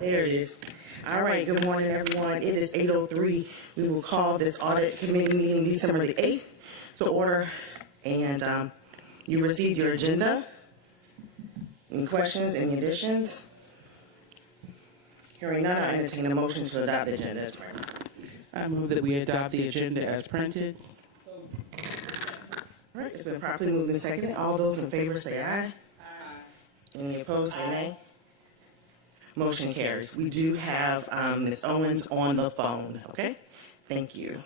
There it is. All right, good morning, everyone. It is 8:03. We will call this audit committee meeting December the 8th to order. And you received your agenda. Any questions, any additions? Hearing none, I entertain a motion to adopt the agenda as printed. I move that we adopt the agenda as printed. All right, it's been properly moved and seconded. All those in favor say aye. Aye. Any opposed say nay. Motion carries. We do have Ms. Owens on the phone, okay? Thank you.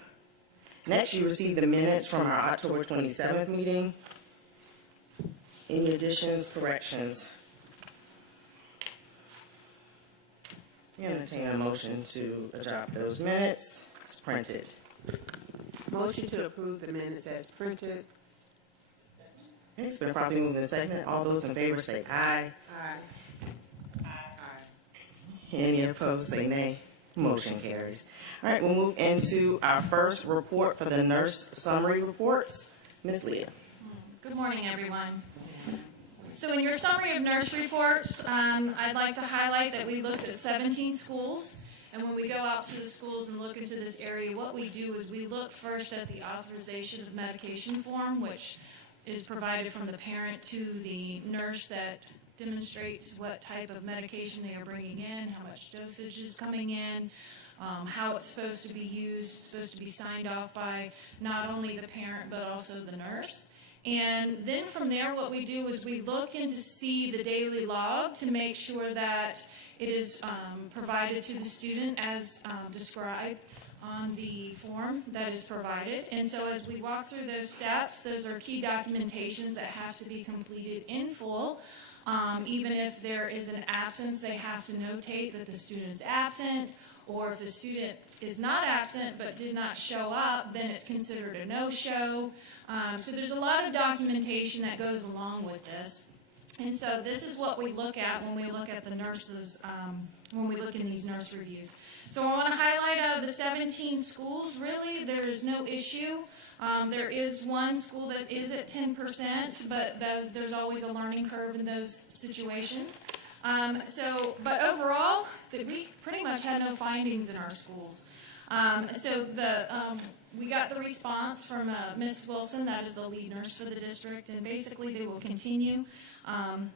Next, you received the minutes from our October 27th meeting. Any additions, corrections? You entertain a motion to adopt those minutes as printed. Motion to approve the minutes as printed. Okay, it's been properly moved and seconded. All those in favor say aye. Aye. Any opposed, say nay. Motion carries. All right, we'll move into our first report for the nurse summary reports. Ms. Leah. Good morning, everyone. So in your summary of nurse reports, I'd like to highlight that we looked at 17 schools. And when we go out to the schools and look into this area, what we do is we look first at the authorization of medication form, which is provided from the parent to the nurse that demonstrates what type of medication they are bringing in, how much dosage is coming in, how it's supposed to be used. It's supposed to be signed off by not only the parent but also the nurse. And then from there, what we do is we look in to see the daily log to make sure that it is provided to the student as described on the form that is provided. And so as we walk through those steps, those are key documentations that have to be completed in full. Even if there is an absence, they have to notate that the student's absent, or if the student is not absent but did not show up, then it's considered a no-show. So there's a lot of documentation that goes along with this. And so this is what we look at when we look at the nurses, when we look in these nurse reviews. So I want to highlight out of the 17 schools, really, there is no issue. There is one school that is at 10%, but there's always a learning curve in those situations. But overall, we pretty much had no findings in our schools. We got the response from Ms. Wilson, that is the lead nurse for the district, and basically they will continue.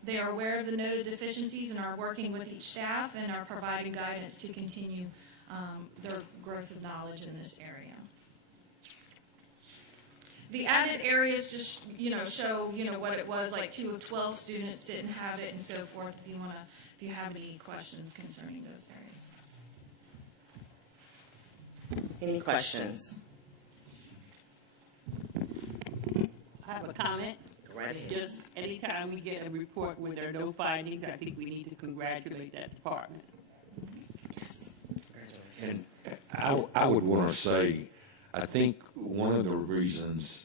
They are aware of the noted deficiencies and are working with each staff and are providing guidance to continue their growth of knowledge in this area. The added areas just, show, what it was, like 2 of 12 students didn't have it and so forth, if you have any questions concerning those areas. Any questions? I have a comment. Go right ahead. Just anytime we get a report where there are no findings, I think we need to congratulate that department. Congratulations. And I would want to say, I think one of the reasons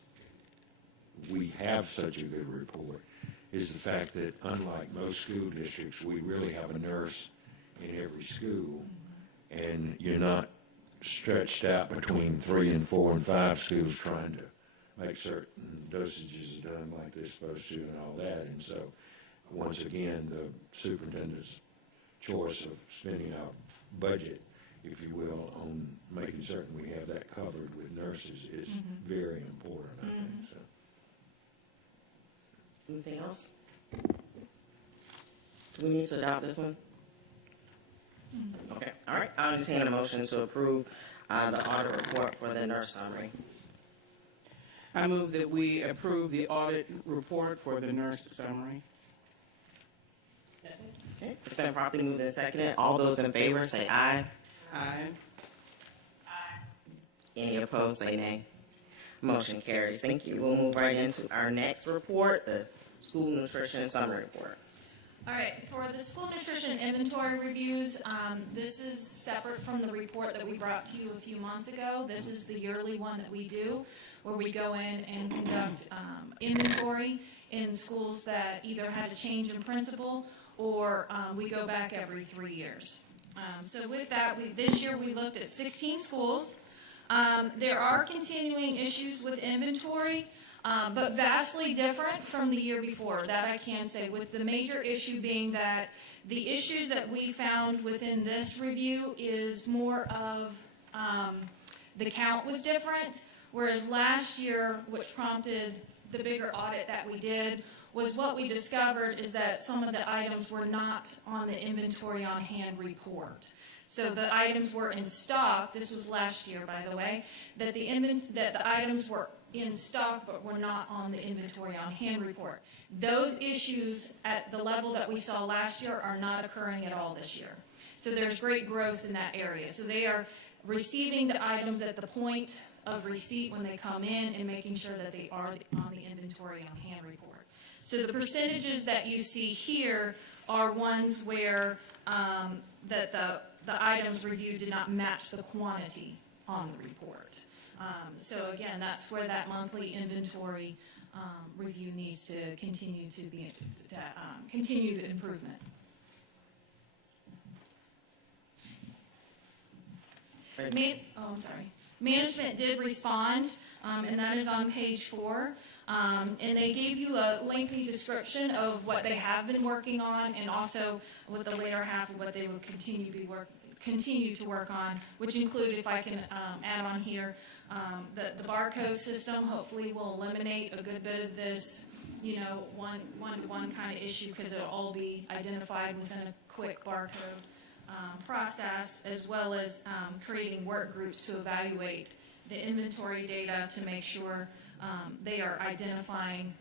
we have such a good report is the fact that unlike most school districts, we really have a nurse in every school, and you're not stretched out between 3 and 4 and 5 schools trying to make certain dosages are done like they're supposed to and all that. And so, once again, the superintendent's choice of spending our budget, if you will, on making certain we have that covered with nurses is very important, I think. So. Anything else? Do we need to adopt this one? Okay, all right. I'll entertain a motion to approve the audit report for the nurse summary. I move that we approve the audit report for the nurse summary. Okay, it's been properly moved and seconded. All those in favor say aye. Aye. Any opposed say nay. Motion carries. Thank you. We'll move right into our next report, the school nutrition summary report. All right, for the school nutrition inventory reviews, this is separate from the report that we brought to you a few months ago. This is the yearly one that we do, where we go in and conduct inventory in schools that either had a change in principal or we go back every 3 years. So with that, this year we looked at 16 schools. There are continuing issues with inventory. but vastly different from the year before, that I can say, with the major issue being that the issues that we found within this review is more of the count was different, whereas last year, which prompted the bigger audit that we did, was what we discovered is that some of the items were not on the inventory on hand report. So the items were in stock, this was last year, by the way, that the items were in stock but were not on the inventory on hand report. Those issues at the level that we saw last year are not occurring at all this year. So there's great growth in that area. So they are receiving the items at the point of receipt when they come in and making sure that they are on the inventory on hand report. So the percentages that you see here are ones where that the items reviewed did not match the quantity on the report. So again, that's where that monthly inventory review needs to continue to be continued improvement. I'm sorry. Management did respond, and that is on page 4. And they gave you a lengthy description of what they have been working on, and also with the later half of what they will continue to work on, which include, if I can add on here, the barcode system hopefully will eliminate a good bit of this, one kind of issue, because it'll all be identified within a quick barcode process, as well as creating work groups to evaluate the inventory data to make sure they are identifying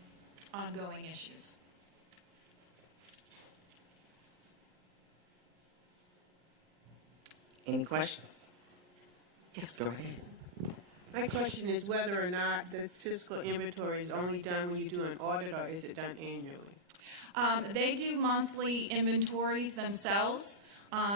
ongoing issues. Any questions? Yes, go ahead. My question is whether or not the fiscal inventory is only done when you do an audit, or is it done annually? They do monthly inventories themselves.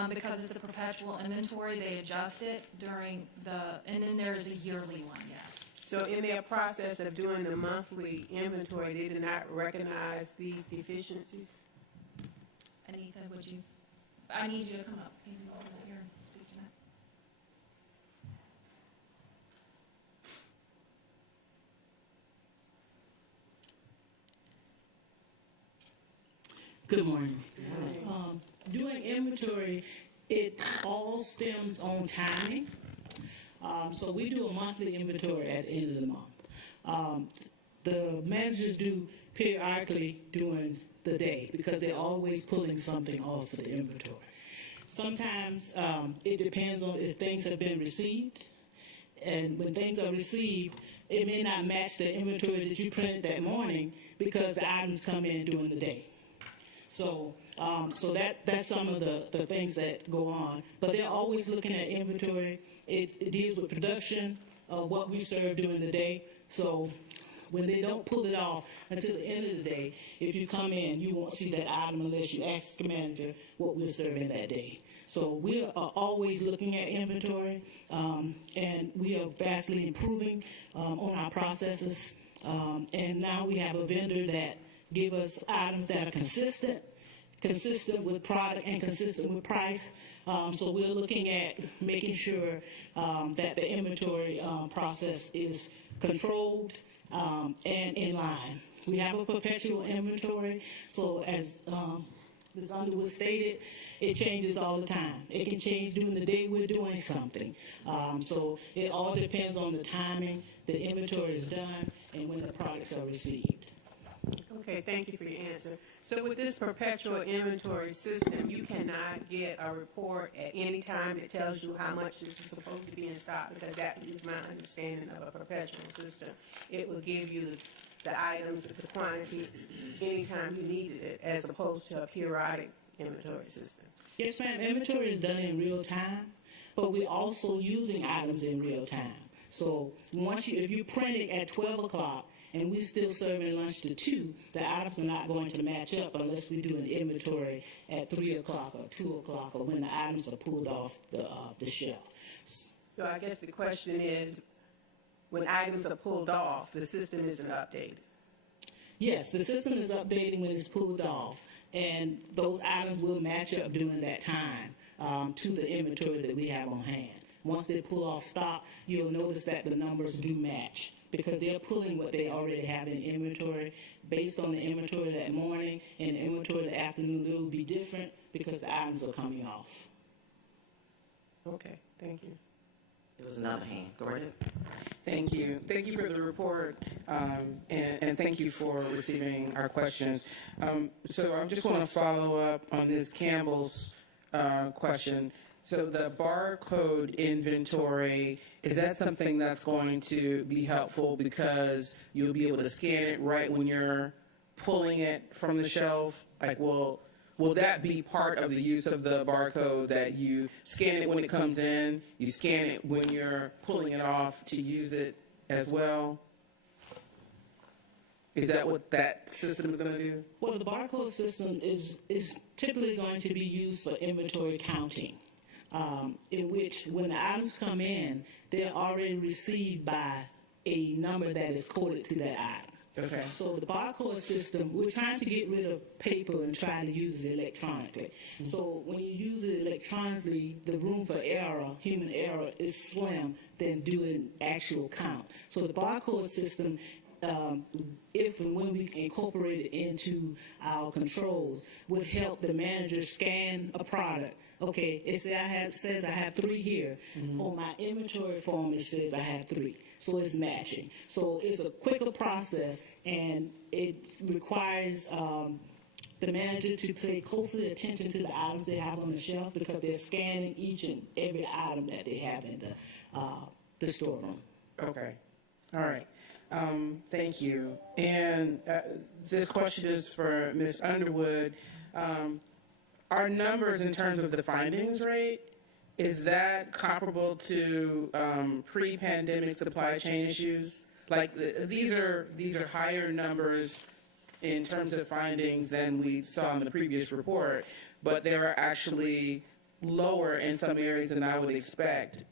Because it's a perpetual inventory, they adjust it and then there is a yearly one, yes. So in their process of doing the monthly inventory, they did not recognize these deficiencies? Anita, I need you to come up. Can you go over here and speak to that? Good morning. Doing inventory, it all stems on timing. So we do a monthly inventory at the end of the month. The managers do periodically during the day because they're always pulling something off of the inventory. Sometimes it depends on if things have been received. And when things are received, it may not match the inventory that you printed that morning because the items come in during the day. So that's some of the things that go on. But they're always looking at inventory. It deals with production of what we serve during the day. So when they don't pull it off until the end of the day, if you come in, you won't see that item unless you ask the manager what we're serving that day. So we are always looking at inventory, and we are vastly improving on our processes. And now we have a vendor that give us items that are consistent with product and consistent with price. So we're looking at making sure that the inventory process is controlled and in line. We have a perpetual inventory, so as Ms. Underwood stated, it changes all the time. It can change during the day we're doing something. So it all depends on the timing the inventory is done and when the products are received. Okay, thank you for your answer. So with this perpetual inventory system, you cannot get a report at any time that tells you how much this is supposed to be in stock, because that is my understanding of a perpetual system. It will give you the items, the quantity, anytime you needed it, as opposed to a periodic inventory system. Yes, ma'am. Inventory is done in real time, but we're also using items in real time. So if you print it at 12 o'clock, and we're still serving lunch to 2, the items are not going to match up unless we do an inventory at 3 o'clock or 2 o'clock, or when the items are pulled off the shelf. So I guess the question is, when items are pulled off, the system isn't updated. Yes, the system is updating when it's pulled off, and those items will match up during that time to the inventory that we have on hand. once they pull off stock, you'll notice that the numbers do match because they're pulling what they already have in inventory. Based on the inventory that morning and the inventory that afternoon, it will be different because the items are coming off. Okay, thank you. There was another hand. Go right ahead. Thank you. Thank you for the report, and thank you for receiving our questions. So I just want to follow up on Ms. Campbell's question. So the barcode inventory, is that something that's going to be helpful because you'll be able to scan it right when you're pulling it from the shelf? Like, will that be part of the use of the barcode, that you scan it when it comes in, you scan it when you're pulling it off to use it as well? Is that what that system is going to do? Well, the barcode system is typically going to be used for inventory counting, in which when the items come in, they're already received by a number that is coded to that item. Okay. So the barcode system, we're trying to get rid of paper and try to use it electronically. So when you use it electronically, the room for error, human error, is slim than doing actual count. So the barcode system, if and when we incorporate it into our controls, would help the manager scan a product. Okay, it says I have 3 here. On my inventory form, it says I have 3. So it's matching. So it's a quicker process, and it requires the manager to pay closely attention to the items they have on the shelf because they're scanning each and every item that they have in the storeroom. Okay. All right. Thank you. And this question is for Ms. Underwood. Our numbers in terms of the findings rate, is that comparable to pre-pandemic supply chain issues? Like these are higher numbers in terms of findings than we saw in the previous report, but they are actually lower in some areas than I would expect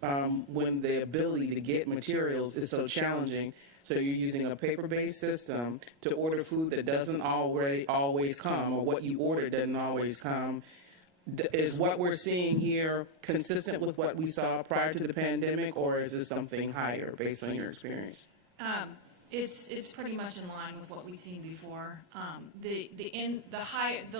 when the ability to get materials is so challenging. So you're using a paper-based system to order food that doesn't always come, or what you order doesn't always come. Is what we're seeing here consistent with what we saw prior to the pandemic, or is this something higher based on your experience? It's pretty much in line with what we've seen before. The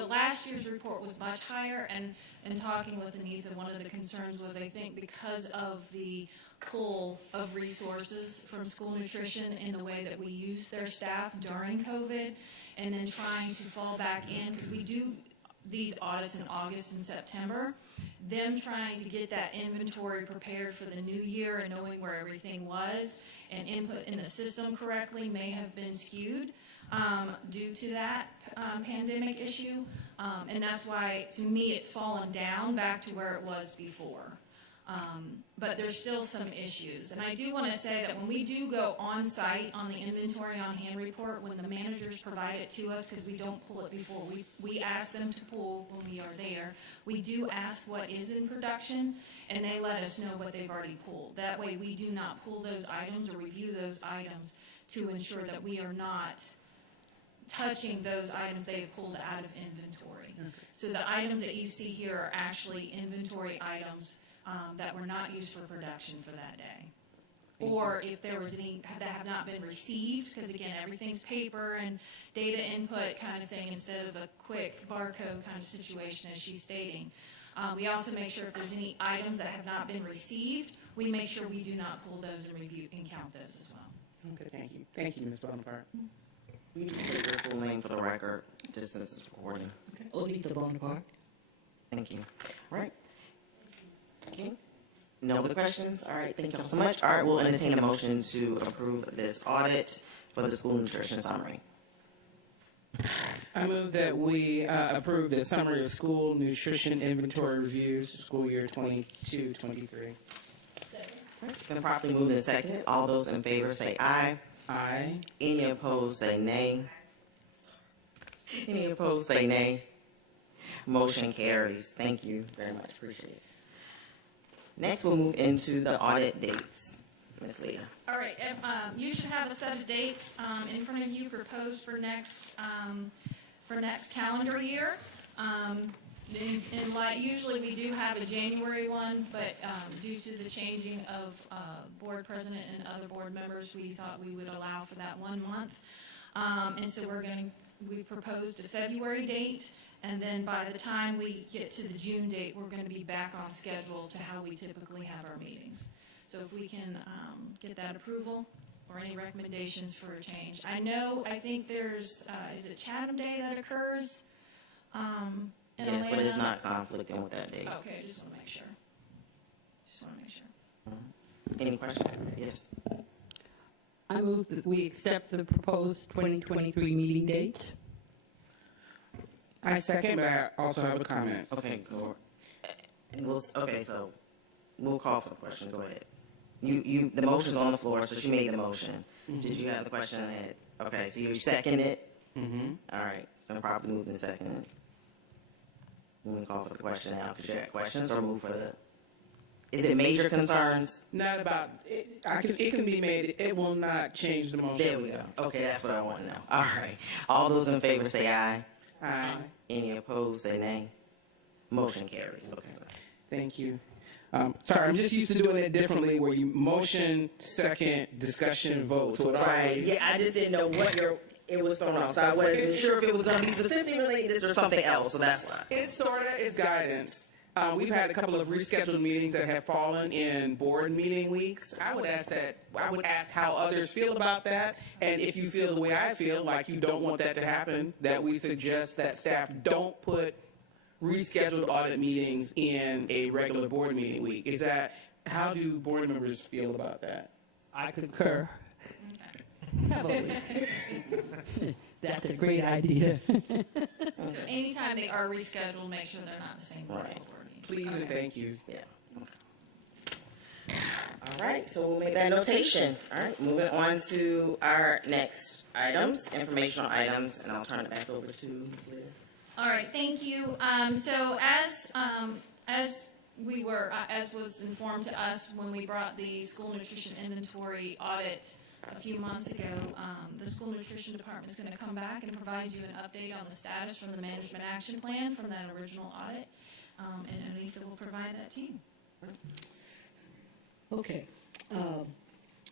last year's report was much higher, and talking with Anita, one of the concerns was, I think, because of the pull of resources from school nutrition in the way that we use their staff during COVID, and then trying to fall back in, because we do these audits in August and September, them trying to get that inventory prepared for the new year and knowing where everything was and input in the system correctly may have been skewed due to that pandemic issue. And that's why, to me, it's fallen down back to where it was before. But there's still some issues. And I do want to say that when we do go on site on the inventory on hand report, when the managers provide it to us, because we don't pull it before, we ask them to pull when we are there. We do ask what is in production, and they let us know what they've already pulled. That way we do not pull those items or review those items to ensure that we are not touching those items they have pulled out of inventory. Okay. So the items that you see here are actually inventory items that were not used for production for that day. Or if there was any that have not been received, because again, everything's paper and data input kind of thing instead of a quick barcode kind of situation as she's stating. We also make sure if there's any items that have not been received, we make sure we do not pull those and review and count those as well. Okay, thank you. Thank you, Ms. Bonaparte. We need to say your full name for the record, just since it's recording. Audit Bonaparte. Thank you. All right. Okay. No other questions? All right, thank you all so much. All right, we'll entertain a motion to approve this audit for the school nutrition summary. I move that we approve the summary of school nutrition inventory reviews, school year 22-23. Been properly moved and seconded. All those in favor say aye. Aye. Any opposed say nay. Any opposed say nay. Motion carries. Thank you very much. Appreciate it. Next, we'll move into the audit dates. Ms. Leah. All right, you should have a set of dates in front of you proposed for next calendar year. Usually we do have a January one, but due to the changing of board president and other board members, we thought we would allow for that 1 month. And so we proposed a February date, and then by the time we get to the June date, we're going to be back on schedule to how we typically have our meetings. So if we can get that approval or any recommendations for a change. I think there's, is it Chatham Day that occurs? In Yes, but it's Atlanta? not conflicting with that date. Okay, just want to make sure. Any questions? Yes. I move that we accept the proposed 2023 meeting dates. I second, but I also have a comment. Okay, go. Okay, so we'll call for the question. Go ahead. The motion's on the floor, so she made the motion. Did you have the question ahead? Okay, so you second it? Mm-hmm. All right, it's been properly moved and seconded. We can call for the question now, because you had questions, or move for the, is it major concerns? Not about, it can be made, it will not change the motion. There we go. Okay, that's what I want to know. All right. All those in favor say aye. Aye. Any opposed, say nay. Motion carries. Okay. Thank you. Sorry, I'm just used to doing it differently, where you motion, second, discussion, vote. So it Right. always, Yeah, I just didn't know what it was thrown off, so I wasn't sure if it was going to be specifically related to this or something else, so that's why. It's sort of, it's guidance. We've had a couple of rescheduled meetings that have fallen in board meeting weeks. I would ask how others feel about that, and if you feel the way I feel, like you don't want that to happen, that we suggest that staff don't put rescheduled audit meetings in a regular board meeting week. How do board members feel about that? I concur. Heavily. That's a great idea. So anytime they are rescheduled, make sure they're not the same board Right. meeting. Please and thank you. Yeah. Okay. All right, so we'll make that notation. All right, moving on to our next items, informational items, and I'll turn it back over to Ms. Leah. All right, thank you. So as was informed to us when we brought the school nutrition inventory audit a few months ago, the school nutrition department is going to come back and provide you an update on the status from the management action plan from that original audit, and Anita will provide that to you. Okay.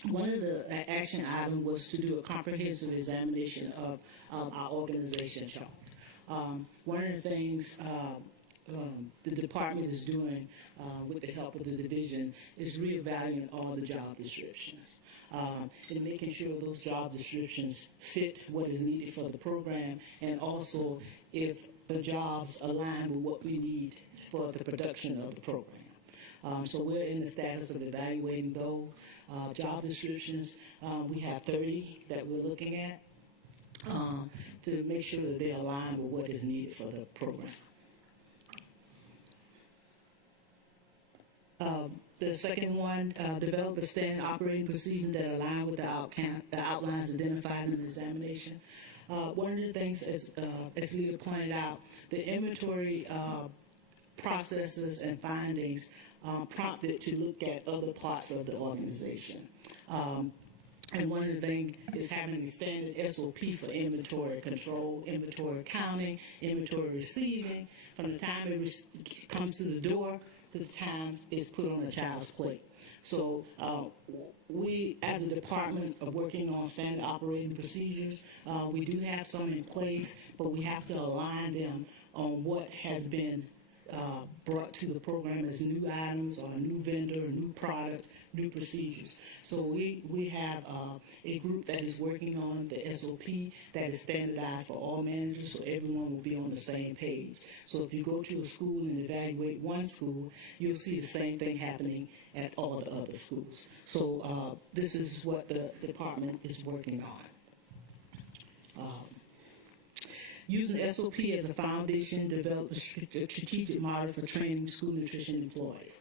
One of the action items was to do a comprehensive examination of our organization chart. One of the things the department is doing with the help of the division is reevaluating all the job descriptions and making sure those job descriptions fit what is needed for the program, and also if the jobs align with what we need for the production of the program. So we're in the status of evaluating those job descriptions. We have 30 that we're looking at to make sure that they align with what is needed for the program. The second one, develop a standard operating procedure that align with the outlines identified in the examination. One of the things, as Leah pointed out, the inventory processes and findings prompted to look at other parts of the organization. And one of the things is having a standard SOP for inventory control, inventory counting, inventory receiving, from the time it comes to the door to the time it's put on a child's plate. So we, as a department, are working on standard operating procedures. We do have some in place, but we have to align them on what has been brought to the program as new items or a new vendor, new products, new procedures. So we have a group that is working on the SOP that is standardized for all managers, so everyone will be on the same page. So if you go to a school and evaluate one school, you'll see the same thing happening at all the other schools. So this is what the department is working on. Using SOP as a foundation, develop a strategic model for training school nutrition employees.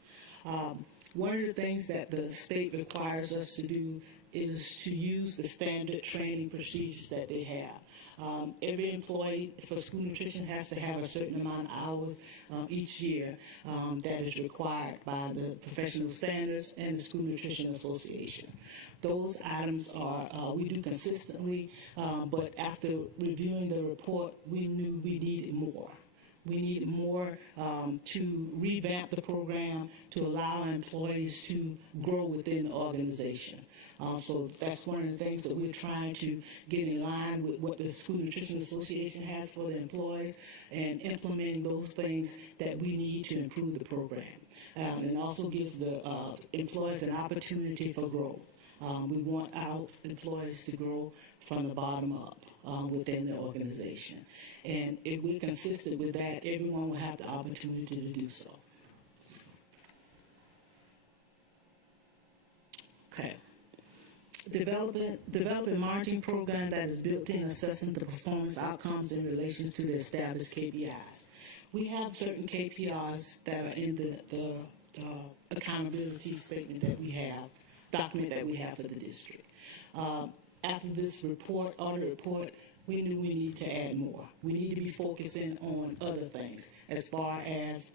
One of the things that the state requires us to do is to use the standard training procedures that they have. Every employee for school nutrition has to have a certain amount of hours each year that is required by the professional standards and the School Nutrition Association. Those items we do consistently, but after reviewing the report, we knew we needed more. We need more to revamp the program to allow employees to grow within the organization. So that's one of the things that we're trying to get in line with what the School Nutrition Association has for the employees and implementing those things that we need to improve the program. And also gives the employees an opportunity for growth. We want our employees to grow from the bottom up within the organization. And if we're consistent with that, everyone will have the opportunity to do so. Okay. Develop a monitoring program that is built in assessing the performance outcomes in relation to the established KPIs. We have certain KPIs that are in the accountability statement that we have, document that we have for the district. After this audit report, we knew we need to add more. We need to be focusing on other things as far as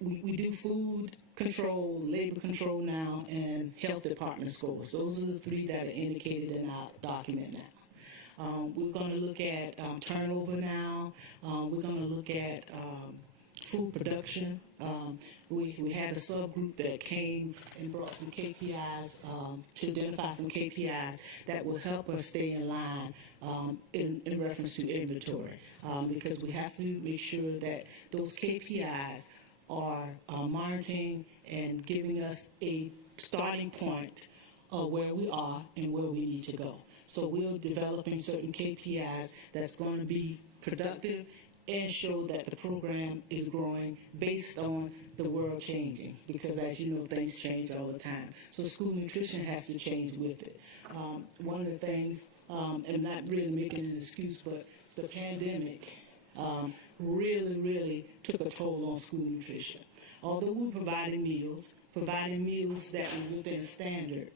we do food control, labor control now, and health department scores. Those are the three that are indicated in our document now. We're going to look at turnover now. We're going to look at food production. We had a subgroup that came and brought some KPIs to identify some KPIs that will help us stay in line in reference to inventory, because we have to make sure that those KPIs are monitoring and giving us a starting point of where we are and where we need to go. So we're developing certain KPIs that's going to be productive and show that the program is growing based on the world changing, because as you know, things change all the time. So school nutrition has to change with it. One of the things, and not really making an excuse, but the pandemic really took a toll on school nutrition. Although we were providing meals that were within standard,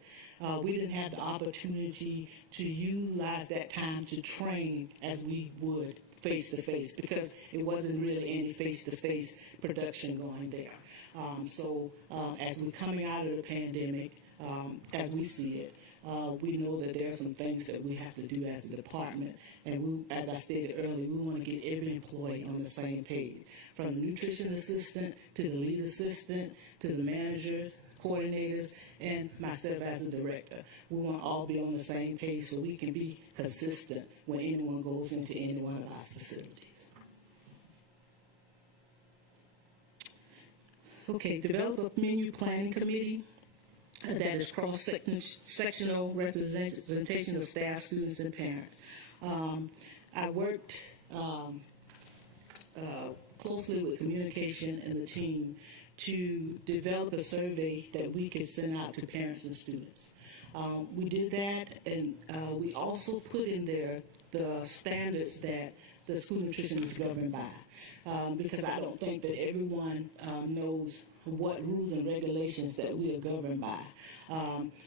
we didn't have the opportunity to utilize that time to train as we would face-to-face, because it wasn't really any face-to-face production going there. So as we're coming out of the pandemic, as we see it, we know that there are some things that we have to do as a department, and we, as I stated earlier, we want to get every employee on the same page, from the nutrition assistant to the lead assistant to the managers, coordinators, and myself as a director. We want to all be on the same page so we can be consistent when anyone goes into any one of our facilities. Okay, develop a menu planning committee that is cross-sectional representation of staff, students, and parents. I worked closely with communication and the team to develop a survey that we could send out to parents and students. We did that, and we also put in there the standards that the school nutrition is governed by, because I don't think that everyone knows what rules and regulations that we are governed by.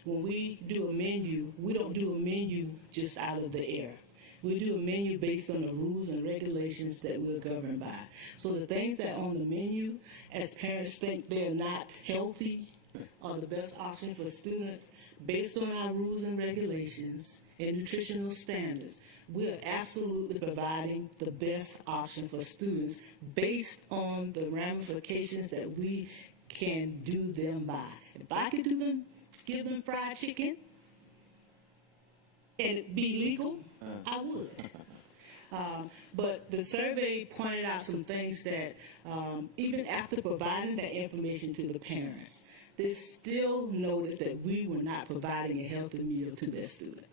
When we do a menu, we don't do a menu just out of the air. We do a menu based on the rules and regulations that we're governed by. So the things that are on the menu, as parents think they're not healthy, are the best option for students, based on our rules and regulations and nutritional standards, we are absolutely providing the best option for students based on the ramifications that we can do them by. If I could give them fried chicken and it be legal, I would. But the survey pointed out some things that even after providing that information to the parents, they still noticed that we were not providing a healthy meal to their students.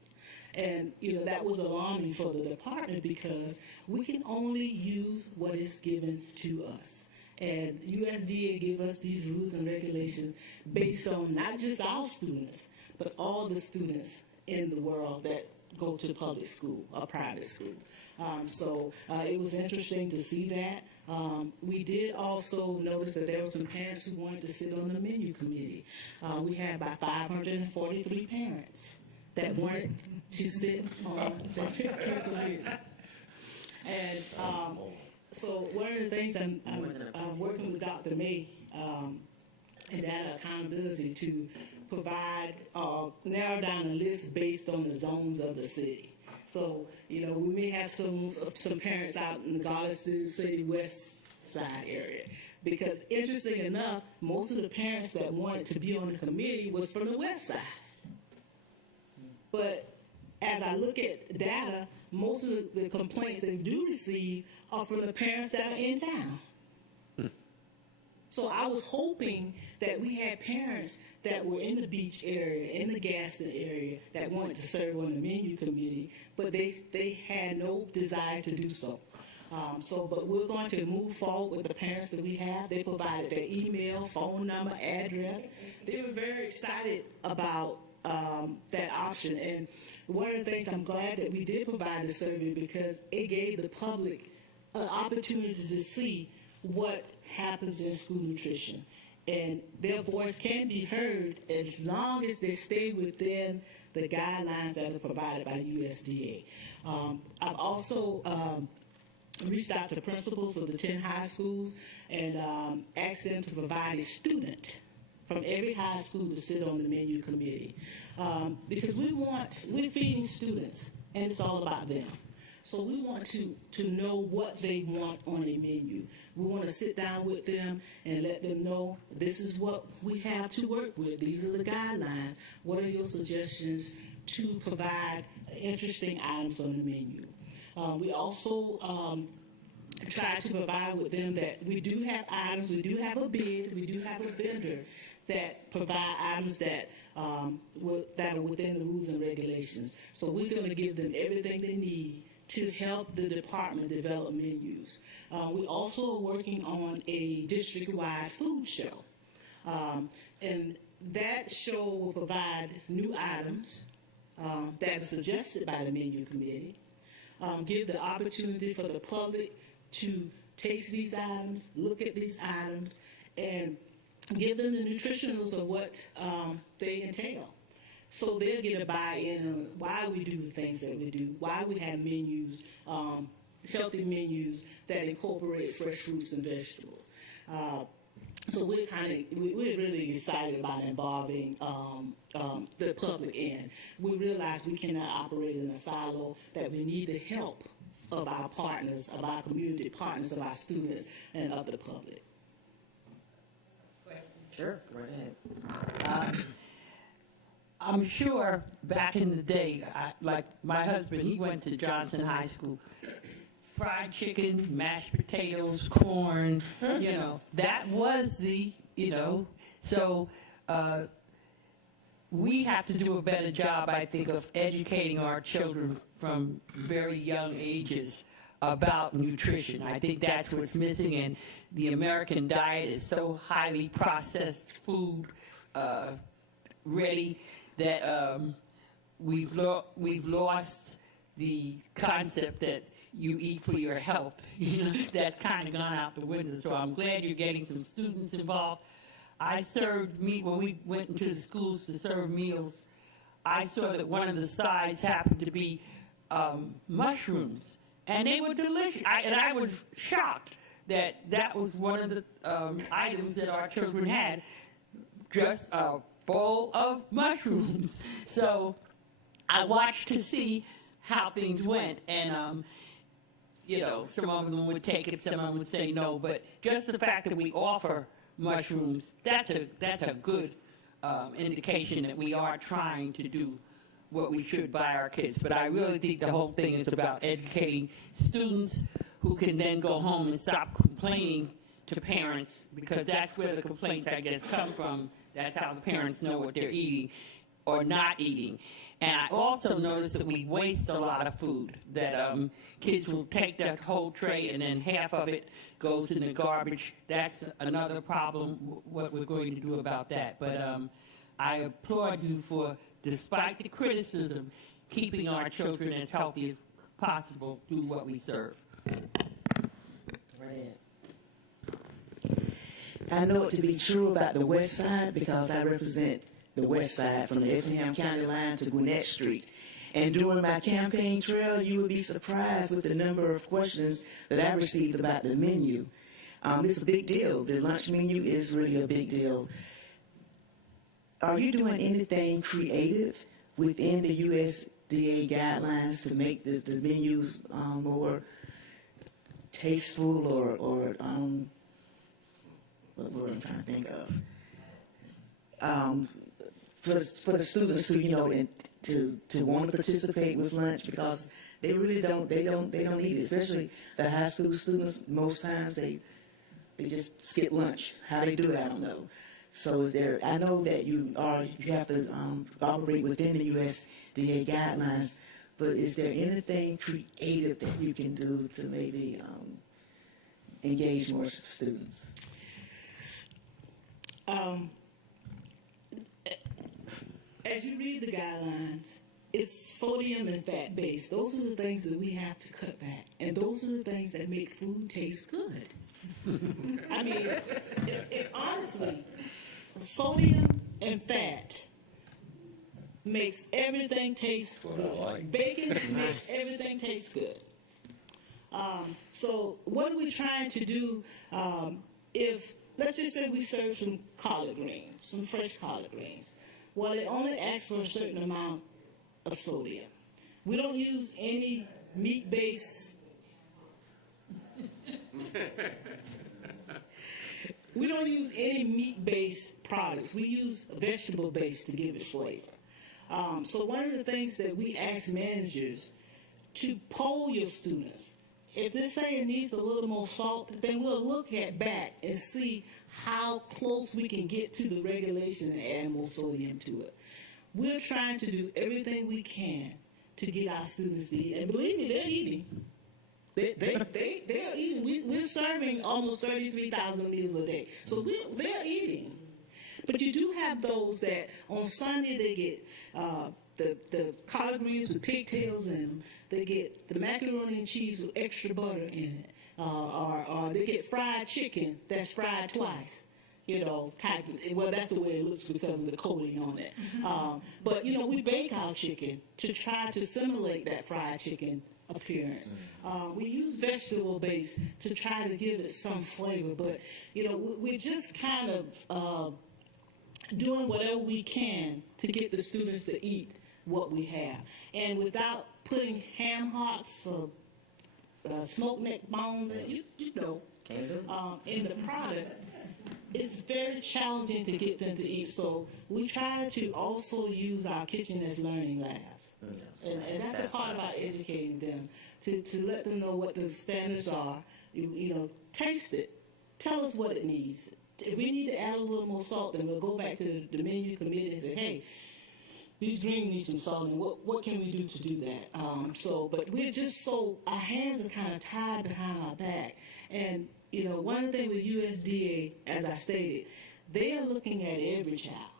And, that was alarming for the department, because we can only use what is given to us. And USDA gave us these rules and regulations based on not just our students, but all the students in the world that go to public school or private school. So it was interesting to see that. We did also notice that there were some parents who wanted to sit on the menu committee. We had about 543 parents that wanted to sit on the menu committee. And so one of the things I'm working with Dr. May and data accountability to provide, narrow down a list based on the zones of the city. So, you know, we may have some parents out in the Garden City West Side area. Because interesting enough, most of the parents that wanted to be on the committee was from the West Side. But as I look at data, most of the complaints that we do receive are from the parents that are in town. So I was hoping that we had parents that were in the beach area, in the Gaston area, that wanted to serve on the menu committee, but they had no desire to do so. But we're going to move forward with the parents that we have. They provided their email, phone number, address. They were very excited about that option. And one of the things I'm glad that we did provide a survey because it gave the public an opportunity to see what happens in school nutrition. And their voice can be heard as long as they stay within the guidelines that are provided by USDA. I've also reached out to principals of the 10 high schools and asked them to provide a student from every high school to sit on the menu committee. Because we're feeding students, and it's all about them. So we want to know what they want on a menu. We want to sit down with them and let them know this is what we have to work with. These are the guidelines. What are your suggestions to provide interesting items on the menu? We also try to provide with them that we do have items, we do have a bid, we do have a vendor that provide items that are within the rules and regulations. So we're going to give them everything they need to help the department develop menus. We also are working on a district-wide food show. And that show will provide new items that are suggested by the menu committee, give the opportunity for the public to taste these items, look at these items, and give them the nutritionals of what they entail. So they'll get a buy-in on why we do the things that we do, why we have menus, healthy menus that incorporate fresh fruits and vegetables. So we're really excited about involving the public in. We realize we cannot operate in a silo, that we need the help of our partners, of our community partners, of our students, and of the public. Sure, go ahead. I'm sure back in the day, like my husband, he went to Johnson High School. Fried chicken, mashed potatoes, corn, that was the, so we have to do a better job, I think, of educating our children from very young ages about nutrition. I think that's what's missing, and the American diet is so highly processed food ready that we've lost the concept that you eat for your health. That's kind of gone out the window. So I'm glad you're getting some students involved. I served meat when we went into the schools to serve meals. I saw that one of the sides happened to be mushrooms, and they were delicious. I was shocked that was one of the items that our children had, just a bowl of mushrooms. So I watched to see how things went, and some of them would take it, some of them would say no, but just the fact that we offer mushrooms, that's a good indication that we are trying to do what we should by our kids. But I really think the whole thing is about educating students who can then go home and stop complaining to parents, because that's where the complaints, I guess, come from. That's how the parents know what they're eating or not eating. And I also noticed that we waste a lot of food, that kids will take that whole tray and then half of it goes in the garbage. That's another problem, what we're going to do about that. But I applaud you for, despite the criticism, keeping our children as healthy as possible through what we serve. Right. I know it to be true about the West Side because I represent the West Side from the Effingham County line to Gwinnett Street. And during my campaign trail, you would be surprised with the number of questions that I received about the menu. This is a big deal. The lunch menu is really a big deal. Are you doing anything creative within the DA guidelines to make the menus more tasteful or what word I'm trying to think of. For the students to, you know, and to want to participate with lunch, because they really don't need it, especially the high school students. Most times they just skip lunch. How they do it, I don't know. So is there, I know that you have to operate within the USDA guidelines, but is there anything creative that you can do to maybe engage more students? As you read the guidelines, it's sodium and fat based. Those are the things that we have to cut back, and those are the things that make food taste good. I mean, if honestly, sodium and fat makes everything taste good. Bacon makes everything taste good. So what are we trying to do if, let's just say we serve some collard greens, some fresh collard greens. Well, it only asks for a certain amount of sodium. We don't use any meat-based products. We use vegetable-based to give it flavor. So one of the things that we ask managers to poll your students, if they say it needs a little more salt, then we'll look back and see how close we can get to the regulation and add more sodium to it. We're trying to do everything we can to get our students to eat. And believe me, they're eating. They're eating. We're serving almost 33,000 meals a day. So they're eating. But you do have those that on Sunday they get the collard greens with pigtails in them. They get the macaroni and cheese with extra butter in it. Or they get fried chicken that's fried twice. You know, well, that's the way it looks because of the coating on it. But, you know, we bake our chicken to try to simulate that fried chicken appearance. We use vegetable base to try to give it some flavor. But, you know, we're just kind of doing whatever we can to get the students to eat what we have. And without putting ham hocks or smoked neck bones, you know, in the product, it's very challenging to get them to eat. So we try to also use our kitchen as learning labs. And that's a part about educating them, to let them know what the standards are. You know, taste it. Tell us what it needs. If we need to add a little more salt, then we'll go back to the menu committee and say, hey, these greens need some salt, and what can we do to do that? But we're just our hands are kind of tied behind our back. And, you know, one thing with USDA, as I stated, they are looking at every child,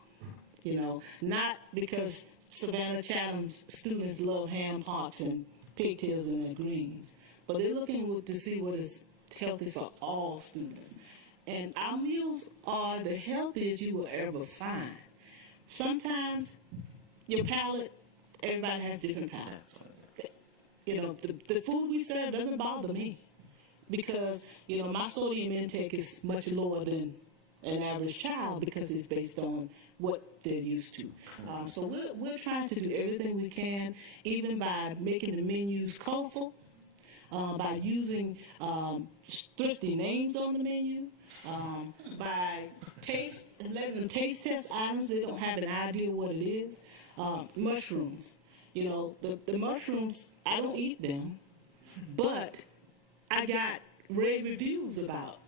you know, not because Savannah Chatham's students love ham hocks and pigtails in their greens, but they're looking to see what is healthy for all students. And our meals are the healthiest you will ever find. Sometimes your palate, everybody has different palates. You know, the food we serve doesn't bother me because, you know, my sodium intake is much lower than an average child because it's based on what they're used to. So we're trying to do everything we can, even by making the menus colorful, by using thrifty names on the menu, by letting them taste test items. They don't have an idea what it is. Mushrooms. You know, the mushrooms, I don't eat them, but I got rave reviews about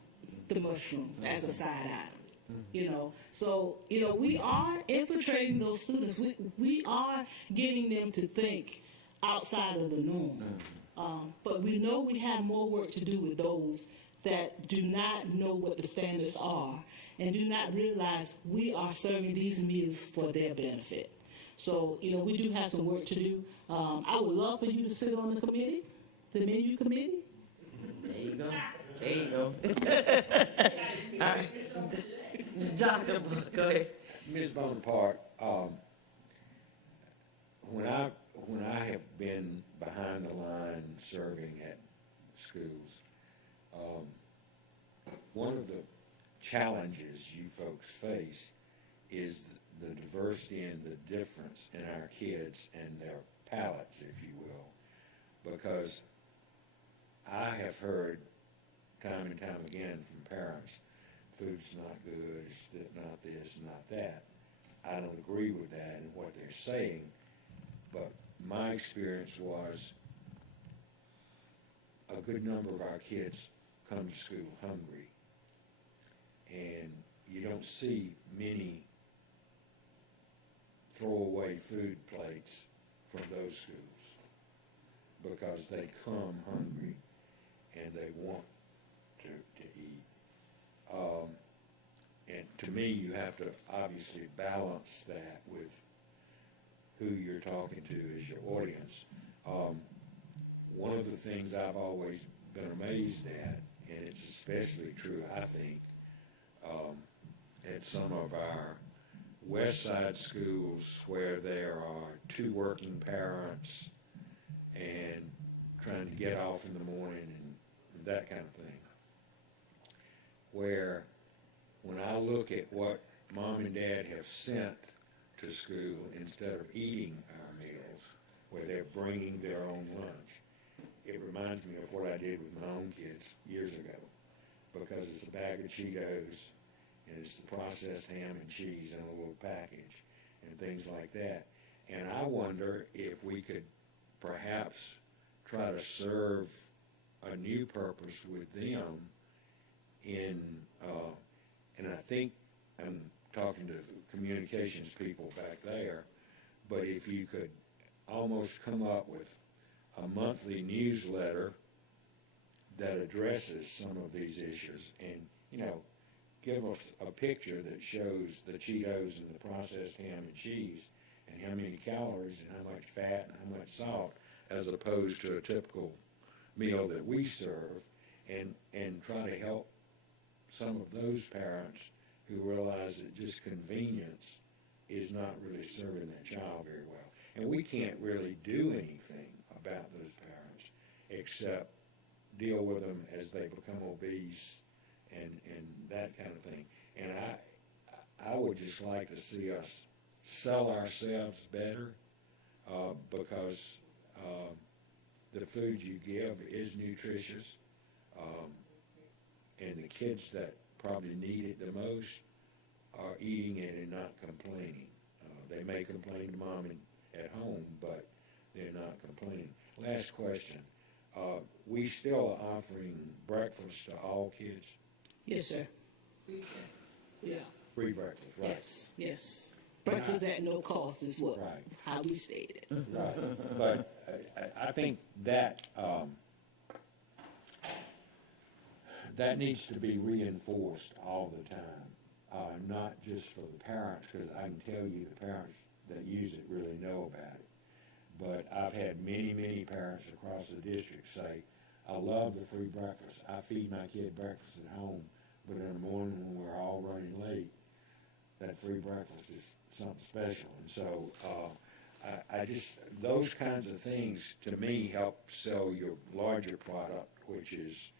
the mushrooms as a side item. You know, so, you know, we are infiltrating those students. We are getting them to think outside of the norm. But we know we have more work to do with those that do not know what the standards are and do not realize we are serving these meals for their benefit. So, you know, we do have some work to do. I would love for you to sit on the committee, the menu committee. There you go. There you go. All right. Dr. Book, go ahead. Ms. Bonaparte, when I have been behind the line serving at schools, one of the challenges you folks face is the diversity and the difference in our kids and their palates, if you will, because I have heard time and time again from parents, food's not good, it's not this, not that. I don't agree with that and what they're saying, but my experience was a good number of our kids come to school hungry, and you don't see many throwaway food plates from those schools because they come hungry and they want to eat. And to me, you have to obviously balance that with who you're talking to as your audience. One of the things I've always been amazed at, and it's especially true, I think, at some of our West Side schools where there are two working parents and trying to get off in the morning and that kind of thing, where when I look at what mom and dad have sent to school instead of eating our meals, where they're bringing their own lunch, it reminds me of what I did with my own kids years ago, because it's a bag of Cheetos and it's the processed ham and cheese in a little package and things like that. And I wonder if we could perhaps try to serve a new purpose with them in, and I think I'm talking to communications people back there, but if you could almost come up with a monthly newsletter that addresses some of these issues and, give us a picture that shows the Cheetos and the processed ham and cheese and how many calories and how much fat and how much salt, as opposed to a typical meal that we serve, and try to help some of those parents who realize that just convenience is not really serving that child very well. And we can't really do anything about those parents except deal with them as they become obese and that kind of thing. And I would just like to see us sell ourselves better, because the food you give is nutritious, and the kids that probably need it the most are eating it and not complaining. They may complain to mom at home, but they're not complaining. Last question. We still offering breakfast to all kids? Yes, sir. Yeah. Free breakfast, right? Yes. Yes. Breakfast at no cost is what, Right. how we stated. Right. But I think that that needs to be reinforced all the time, not just for the parents, because I can tell you the parents that use it really know about it. But I've had many, many parents across the district say, I love the free breakfast. I feed my kid breakfast at home, but in the morning when we're all running late, that free breakfast is something special. And so I just, those kinds of things to me help sell your larger product, which is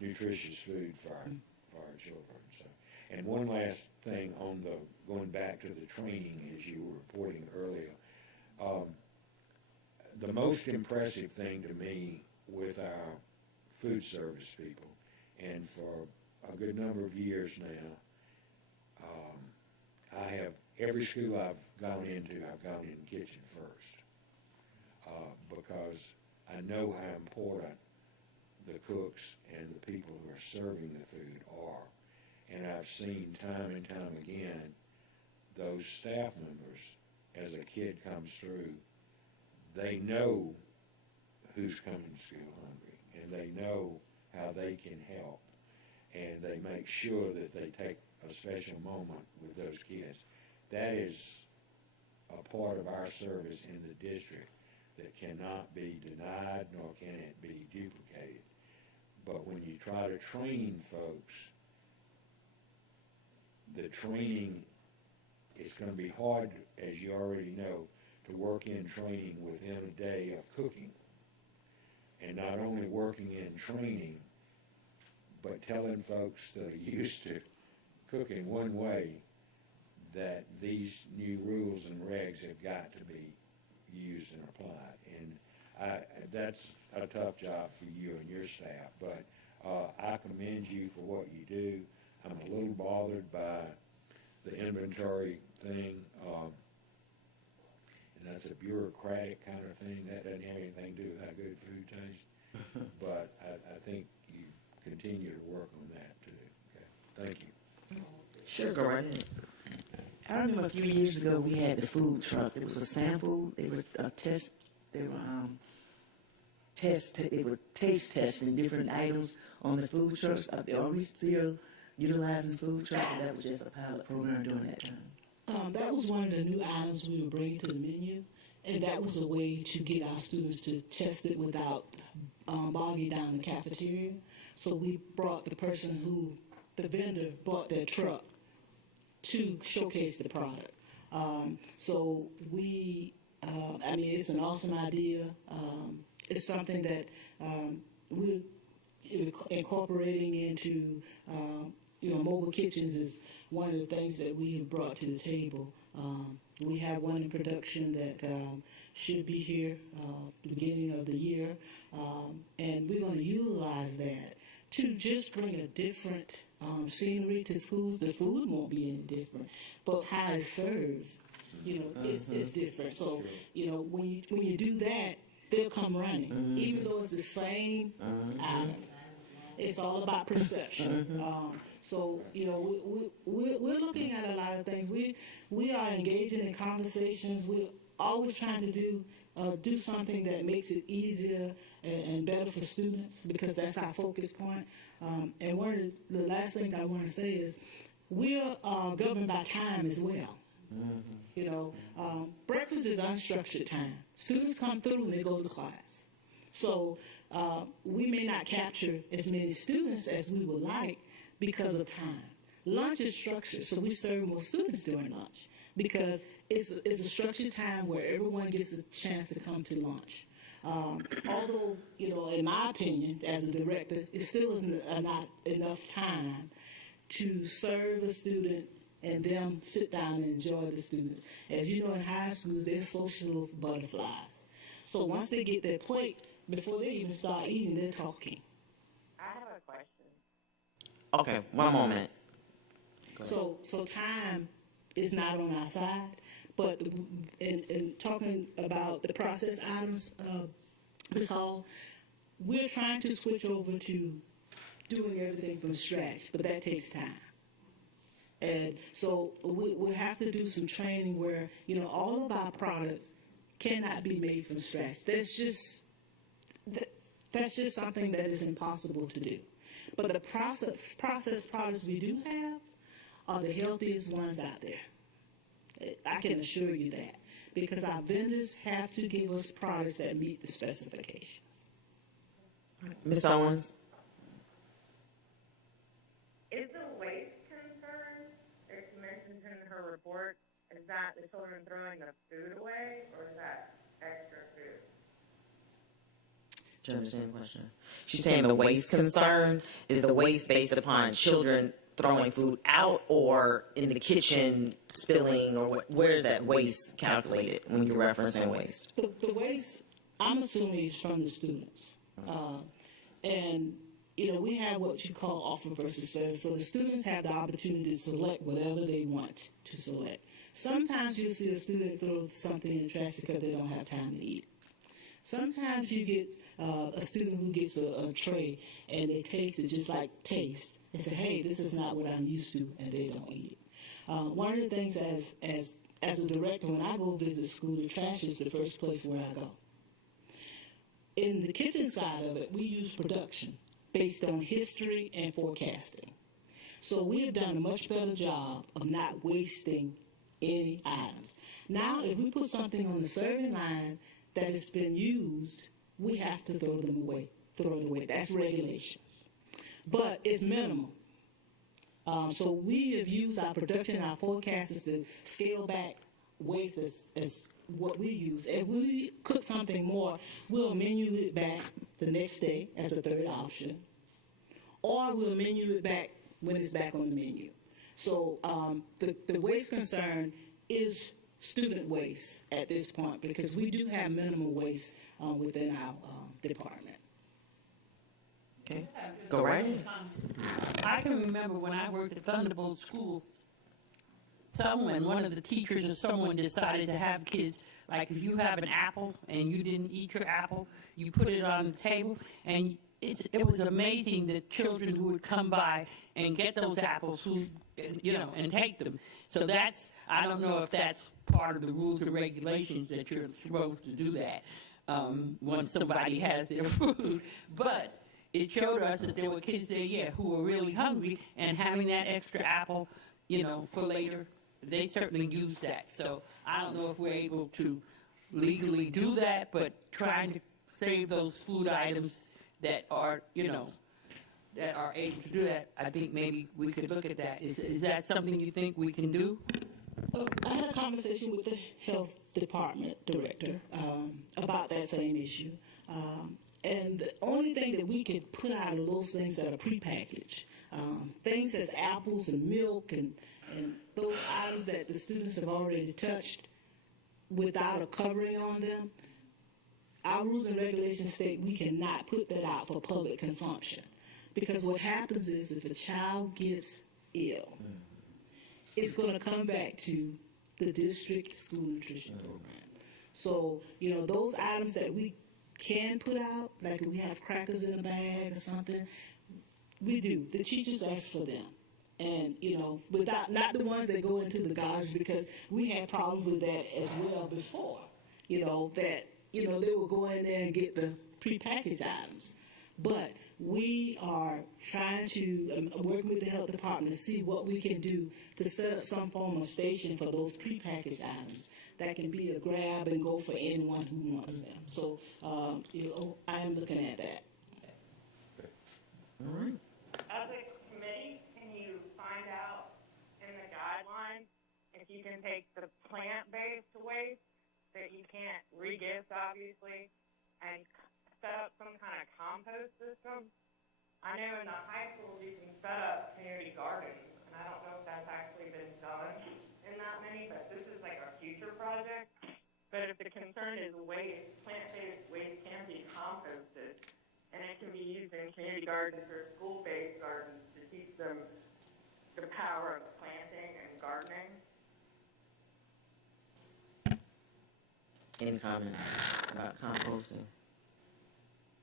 nutritious food for our children. So, and one last thing on going back to the training, as you were reporting earlier, the most impressive thing to me with our food service people, and for a good number of years now, I have, every school I've gone into, I've gone in the kitchen first, because I know how important the cooks and the people who are serving the food are. And I've seen time and time again, those staff members, as a kid comes through, they know who's coming to school hungry, and they know how they can help, and they make sure that they take a special moment with those kids. That is a part of our service in the district that cannot be denied, nor can it be duplicated. But when you try to train folks, the training is going to be hard, as you already know, to work in training within a day of cooking. And not only working in training, but telling folks that are used to cooking one way, that these new rules and regs have got to be used and applied. And that's a tough job for you and your staff, but I commend you for what you do. I'm a little bothered by the inventory thing, and that's a bureaucratic kind of thing. That doesn't have anything to do with how good food tastes. But I think you continue to work on that too. Okay, thank you. Sure, go right ahead. I remember a few years ago we had the food truck. There was a sample. They were they were taste testing different items on the food trucks. Are we still utilizing food trucks? That was just a pilot program during that time. That was one of the new items we were bringing to the menu, and that was a way to get our students to test it without bogging down the cafeteria. So we brought the vendor brought their truck to showcase the product. So it's an awesome idea. It's something that we're incorporating into, mobile kitchens is one of the things that we have brought to the table. We have one in production that should be here the beginning of the year, and we're going to utilize that to just bring a different scenery to schools. The food won't be any different, but how it's served, is different. So, when you do that, they'll come running, even though it's the same item. It's all about perception. So, we're looking at a lot of things. We are engaging in conversations. We're always trying to do something that makes it easier and better for students, because that's our focus point. And one of the last things I want to say is we're governed by time as well. Breakfast is unstructured time. Students come through and they go to class. So we may not capture as many students as we would like because of time. Lunch is structured, so we serve more students during lunch because it's a structured time where everyone gets a chance to come to lunch. Although, in my opinion, as a director, it still isn't not enough time to serve a student and them sit down and enjoy the students. As you know, in high schools, they're social butterflies. So once they get their plate, before they even start eating, they're talking. I have a question. Okay, one moment. So time is not on our side, but in talking about the processed items, Ms. Hall, we're trying to switch over to doing everything from scratch, but that takes time. And so we have to do some training where, all of our products cannot be made from scratch. That's just something that is impossible to do. But the processed products we do have are the healthiest ones out there. I can assure you that, because our vendors have to give us products that meet the specifications. Ms. Owens? Is the waste concern it's mentioned in her report, is that the children throwing the food away, or is that extra food? Do you understand the question? She's saying the waste concern is the waste based upon children throwing food out or in the kitchen spilling, or where is that waste calculated when you're referencing waste? The waste, I'm assuming, is from the students. And, we have what you call offer versus serve. So the students have the opportunity to select whatever they want to select. Sometimes you'll see a student throw something in the trash because they don't have time to eat. Sometimes you get a student who gets a tray and they taste it just like taste and say, hey, this is not what I'm used to, and they don't eat it. One of the things as a director, when I go visit school, the trash is the first place where I go. In the kitchen side of it, we use production based on history and forecasting. So we have done a much better job of not wasting any items. Now, if we put something on the serving line that has been used, we have to throw it away. That's regulations. But it's minimal. So we have used our production, our forecasts to scale back waste as what we use. If we cook something more, we'll menu it back the next day as a third option. Or we'll menu it back when it's back on the menu. So the waste concern is student waste at this point, because we do have minimal waste within our department. Okay, go right ahead. I can remember when I worked at Thunderbolt School, one of the teachers or someone decided to have kids, like if you have an apple and you didn't eat your apple, you put it on the table, and it was amazing the children who would come by and get those apples, and take them. So I don't know if that's part of the rules and regulations that you're supposed to do that once somebody has their food, but it showed us that there were kids there, who were really hungry, and having that extra apple, for later, they certainly used that. So I don't know if we're able to legally do that, but trying to save those food items that are, that are able to do that, I think maybe we could look at that. Is that something you think we can do? I had a conversation with the health department director about that same issue. And the only thing that we could put out of those things that are prepackaged, things as apples and milk and those items that the students have already touched without a covering on them, our rules and regulations state we cannot put that out for public consumption. Because what happens is if a child gets ill, it's going to come back to the district school nutrition program. So, those items that we can put out, like if we have crackers in a bag or something, we do. The teachers ask for them. And, not the ones that go into the garbage, because we had problems with that as well before, that, they will go in there and get the prepackaged items. But we are trying to, working with the health department to see what we can do to set up some form of station for those prepackaged items that can be a grab and go for anyone who wants them. So, I am looking at that. All right. As a committee, can you find out in the guidelines if you can take the plant-based waste that you can't re-gift, obviously, and set up some kind of compost system? I know in the high schools you can set up community gardens, and I don't know if that's actually been done in that many, but this is like a future project. But if the concern is waste, plant-based waste can be composted, and it can be used in community gardens or school-based gardens to teach them the power of planting and gardening. Any comment about composting?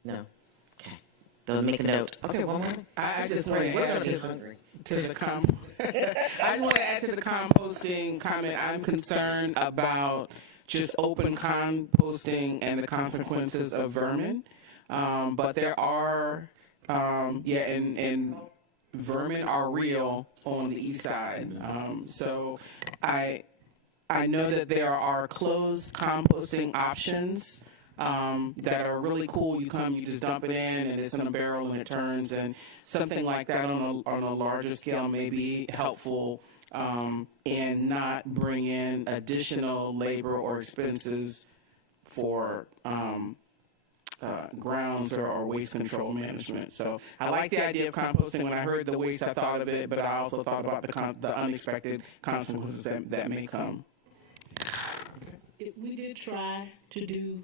No. Okay. They'll make a note. Okay, one more. I just want to add to the I just want to add to the composting comment. I'm concerned about just open composting and the consequences of vermin. But there are, and vermin are real on the east side. So I know that there are closed composting options that are really cool. You just dump it in, and it's in a barrel and it turns, and something like that on a larger scale may be helpful and not bring in additional labor or expenses for grounds or waste control management. So I like the idea of composting. When I heard the waste, I thought of it, but I also thought about the unexpected consequences that may come. We did try to do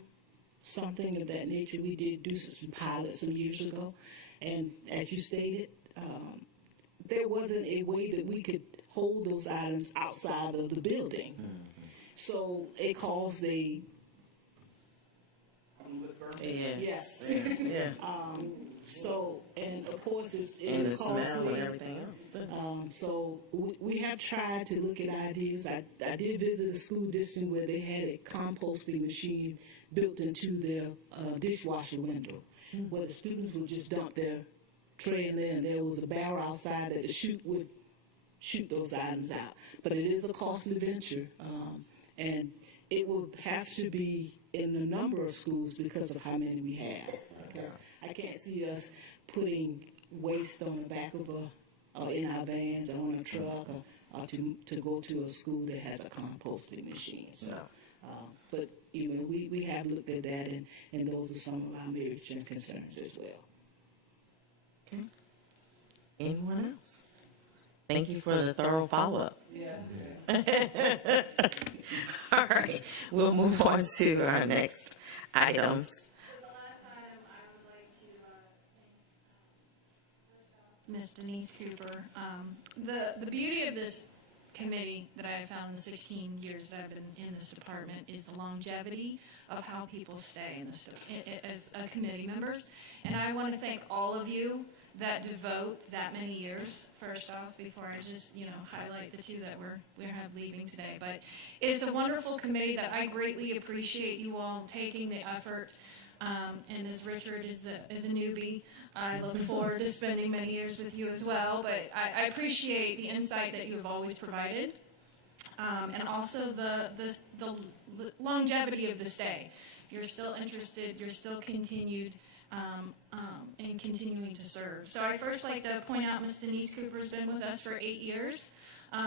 something of that nature. We did do some pilots some years ago, and as you stated, there wasn't a way that we could hold those items outside of the building. So it caused a yes. Yeah. So, and of course, And the it's smell costly. and everything else. So we have tried to look at ideas. I did visit a school district where they had a composting machine built into their dishwasher window, where the students would just dump their tray in there, and there was a barrel outside that the chute would shoot those items out. But it is a costly venture, and it would have to be in a number of schools because of how many we have. Because I can't see us putting waste on the back of in our vans or on a truck or to go to a school that has a composting machine. So, but we have looked at that, and those are some of our major concerns as well. Okay. Anyone else? Thank you for the thorough follow-up. Yeah. All right, we'll move on to our next items. For the last item, I would like to thank Ms. Denise Cooper. The beauty of this committee that I have found in the 16 years that I've been in this department is the longevity of how people stay in this as committee members. And I want to thank all of you that devote that many years, first off, before I just, highlight the two that we have leaving today. But it's a wonderful committee that I greatly appreciate you all taking the effort. And as Richard is a newbie, I look forward to spending many years with you as well. But I appreciate the insight that you have always provided, and also the longevity of the stay. You're still interested. You're still continued. And continuing to serve. So I first like to point out Ms. Denise Cooper has been with us for 8 years. So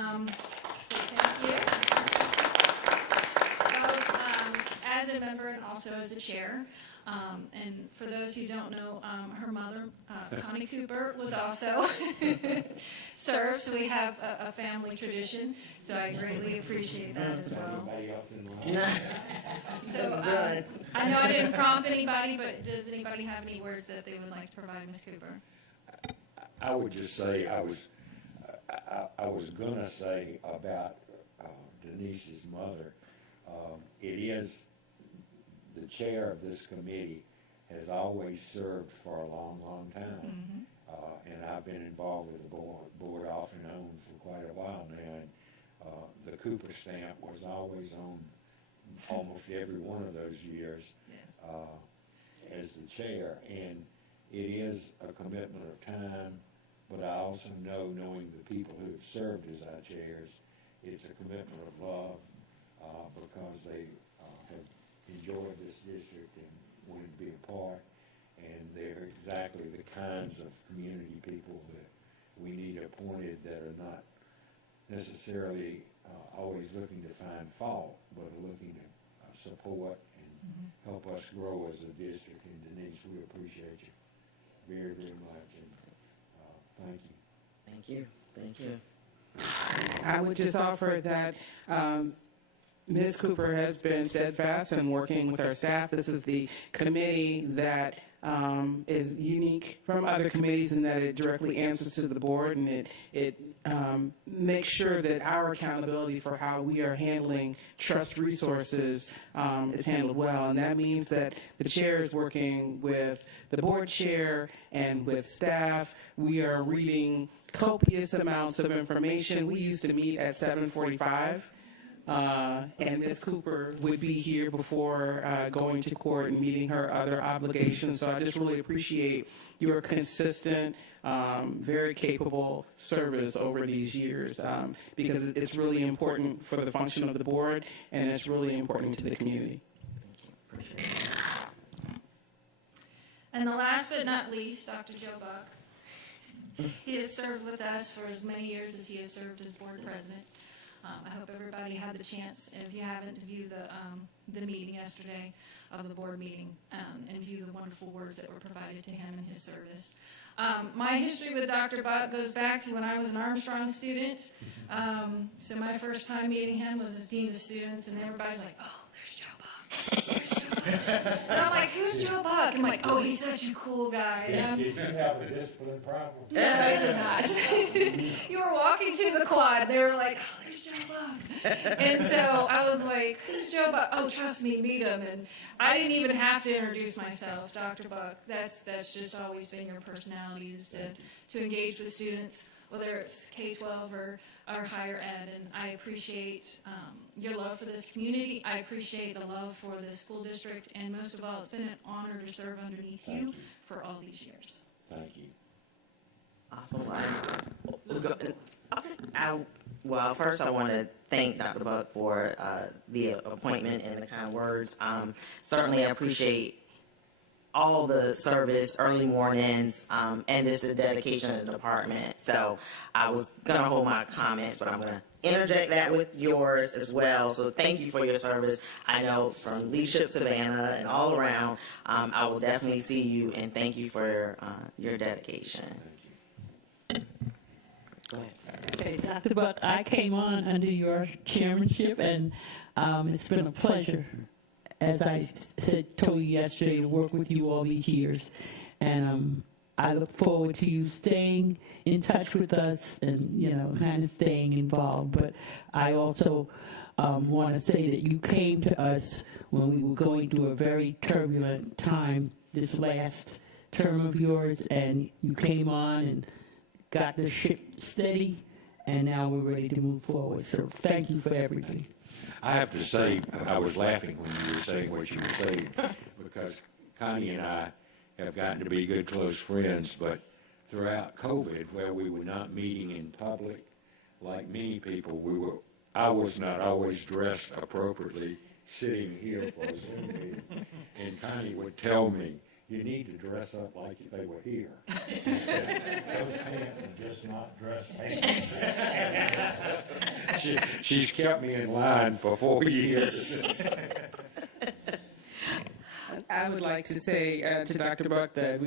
thank you. Both as a member and also as a chair. And for those who don't know, her mother, Connie Cooper, was also served. So we have a family tradition. So I greatly appreciate that as well. So I know I didn't prompt anybody, but does anybody have any words that they would like to provide Ms. Cooper? I would just say I was gonna say about Denise's mother. It is the chair of this committee has always served for a long, long time, and I've been involved with the board off and on for quite a while now. And the Cooper stamp was always on almost every one of those years. Yes. As the chair, and it is a commitment of time, but I also know, knowing the people who have served as our chairs, it's a commitment of love, because they have enjoyed this district and wanted to be a part, and they're exactly the kinds of community people that we need appointed that are not necessarily always looking to find fault, but are looking to support and help us grow as a district. And Denise, we appreciate you very, very much, and thank you. Thank you. I would just offer that Ms. Cooper has been steadfast in working with our staff. This is the committee that is unique from other committees in that it directly answers to the board, and it makes sure that our accountability for how we are handling trust resources is handled well. And that means that the chair is working with the board chair and with staff. We are reading copious amounts of information. We used to meet at 7:45. And Ms. Cooper would be here before going to court and meeting her other obligations. So I just really appreciate your consistent, very capable service over these years, because it's really important for the function of the board, and it's really important to the community. And the last but not least, Dr. Joe Buck. He has served with us for as many years as he has served as board president. I hope everybody had the chance, if you haven't, to view the meeting yesterday of the board meeting, and view the wonderful words that were provided to him in his service. My history with Dr. Buck goes back to when I was an Armstrong student. So my first time meeting him was as dean of students, and everybody's like, "Oh, there's Joe Buck. There's Joe Buck." And I'm like, "Who's Joe Buck?" I'm like, "Oh, he's such a cool guy." Did you have a discipline problem? No, I did not. You were walking to the quad. They were like, "Oh, there's Joe Buck." And so I was like, "Who's Joe Buck?" "Oh, trust me, meet him." And I didn't even have to introduce myself. Dr. Buck, that's just always been your personality, is to engage with students, whether it's K-12 or higher ed. And I appreciate your love for this community. I appreciate the love for the school district. And most of all, it's been an honor to serve underneath you for all these years. Thank you. Awesome. Well, first I want to thank Dr. Buck for the appointment and the kind words. Certainly I appreciate all the service, early mornings, and just the dedication of the department. So I was going to hold my comments, but I'm going to interject that with yours as well. So thank you for your service. I know from Leadership Savannah and all around, I will definitely see you, and thank you for your dedication. Thank you. Go ahead. Okay, Dr. Buck, I came on under your chairmanship, and it's been a pleasure, as I told you yesterday, to work with you all these years. And I look forward to you staying in touch with us and, kind of staying involved. But I also want to say that you came to us when we were going through a very turbulent time this last term of yours, and you came on and got the ship steady, and now we're ready to move forward. So thank you for everything. I have to say, I was laughing when you were saying what you were saying, because Connie and I have gotten to be good, close friends, but throughout COVID, where we were not meeting in public, like many people, I was not always dressed appropriately, sitting here for a Zoom meeting, and Connie would tell me, you need to dress up like if they were here. Those pants are just not dress pants. She's kept me in line for 4 years. I would like to say to Dr. Buck that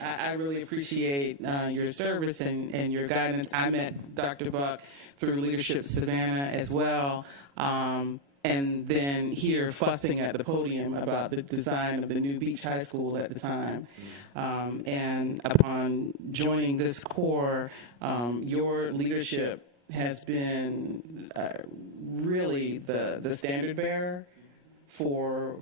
I really appreciate your service and your guidance. I met Dr. Buck through Leadership Savannah as well. And then here fussing at the podium about the design of the new Beach High School at the time. And upon joining this core, your leadership has been really the standard bearer for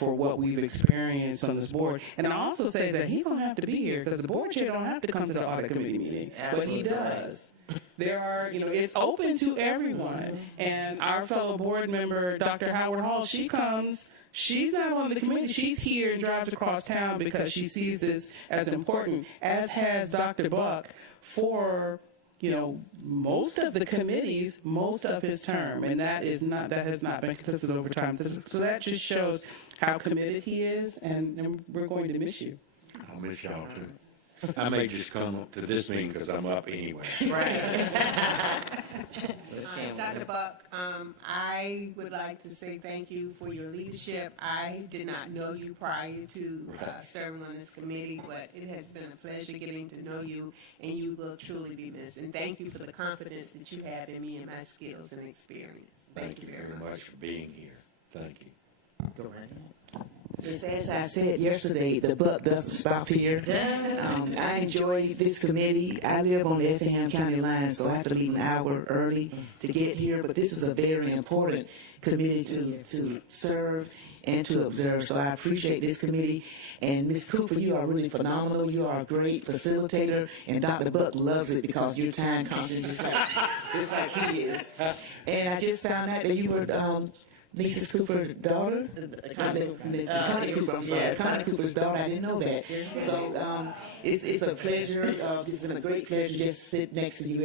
what we've experienced on this board. And I also say that he don't have to be here because the board chair don't have to come to the audit committee meeting, but he does. There are, it's open to everyone. And our fellow board member, Dr. Howard Hall, she comes. She's not on the committee. She's here and drives across town because she sees this as important, as has Dr. Buck for, most of the committees, most of his term. And that has not been consistent over time. So that just shows how committed he is, and we're going to miss you. I'll miss y'all too. I may just come to this meeting because I'm up anyway. Right. Dr. Buck, I would like to say thank you for your leadership. I did not know you prior to serving on this committee, but it has been a pleasure getting to know you, and you will truly be missed. And thank you for the confidence that you have in me and my skills and experience. Thank you very much for being here. Thank you. Go right ahead. Yes, as I said yesterday, the buck doesn't stop here. I enjoy this committee. I live on the Effingham County line, so I have to leave an hour early to get here. But this is a very important committee to serve and to observe. So I appreciate this committee. And Ms. Cooper, you are really phenomenal. You are a great facilitator. And Dr. Buck loves it because you're time conscious, just like he is. And I just found out that you were Mrs. Cooper's daughter? Connie Cooper, I'm sorry. Connie Cooper's daughter. I didn't know that. So it's a pleasure. It's been a great pleasure just to sit next to you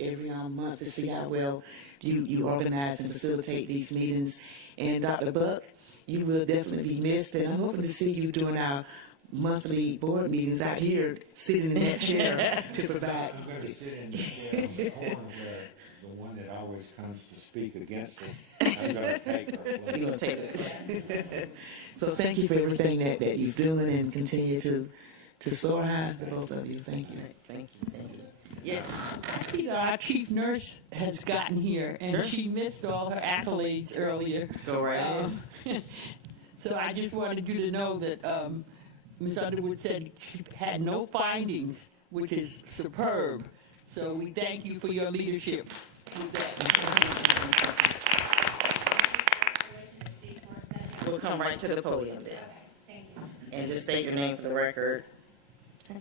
every month to see how well you organize and facilitate these meetings. And Dr. Buck, you will definitely be missed. And I'm hoping to see you during our monthly board meetings out here, sitting in that chair to provide. I'm going to sit in the corner where the one that always comes to speak against it. I'm going to take her place. You're going to take it. So thank you for everything that you're doing and continue to soar high, both of you. Thank you. Thank you. Yes. I see that our chief nurse has gotten here, and she missed all her accolades earlier. Go right ahead. So I just wanted you to know that Ms. Underwood said she had no findings, which is superb. So we thank you for your leadership with that. We'll come right to the podium then. Thank you. And just state your name for the record. There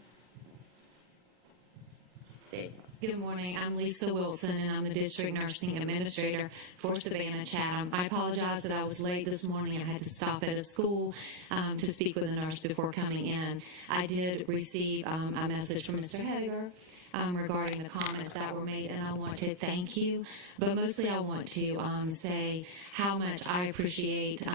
you go. Good morning. I'm Lisa Wilson, and I'm the District Nursing Administrator for Savannah Chatham. I apologize that I was late this morning. I had to stop at a school to speak with a nurse before coming in. I did receive a message from Mr. Hediger regarding the comments that were made, and I want to thank you. But mostly I want to say how much I appreciate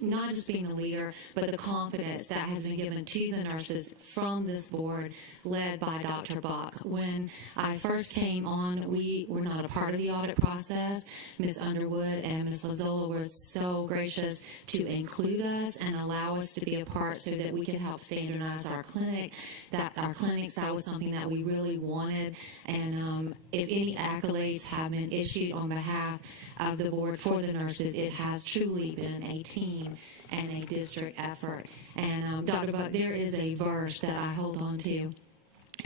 not just being the leader, but the confidence that has been given to the nurses from this board led by Dr. Buck. When I first came on, we were not a part of the audit process. Ms. Underwood and Ms. Lozola were so gracious to include us and allow us to be a part so that we could help standardize our clinic. That was something that we really wanted wanted. And if any accolades have been issued on behalf of the board for the nurses, it has truly been a team and a district effort. And Dr. Buck, there is a verse that I hold on to,